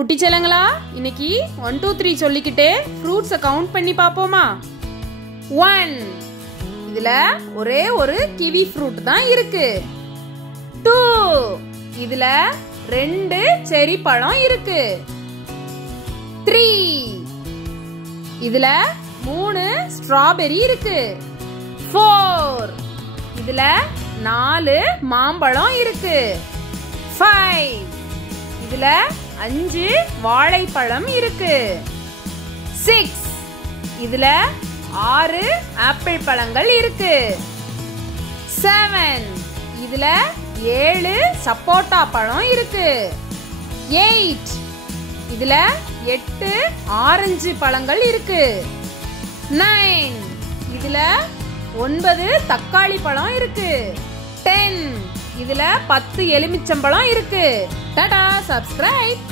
குட்டி செல்லங்களா, இன்னைக்கு 1 2 3 சொல்லிக்கிட்டே ஃப்ரூட்ஸை கவுண்ட் பண்ணி பாப்போமா? 1, இதுல ஒரே ஒரு கிவி ஃப்ரூட் தான் இருக்கு. 2, இதுல 2 செரி பழம் இருக்கு. 3, இதுல 3 ஸ்ட்ராபெரி இருக்கு. 4, இதுல 4 மாம்பழம் இருக்கு. 5, இதுல 5 வாழைப்பழம் இருக்கு. 6, இதுல 6 ஆப்பிள் பழங்கள் இருக்கு. 7, இதுல 7 சப்போட்டா பழம் இருக்கு. 8, இதுல 8 ஆரஞ்சு பழங்கள் இருக்கு. 9, இதுல 9 தக்காளி பழம் இருக்கு. 10, இதுல 10 எலுமிச்சம்பழம் இருக்கு. டாடா, சப்ஸ்கிரைப்.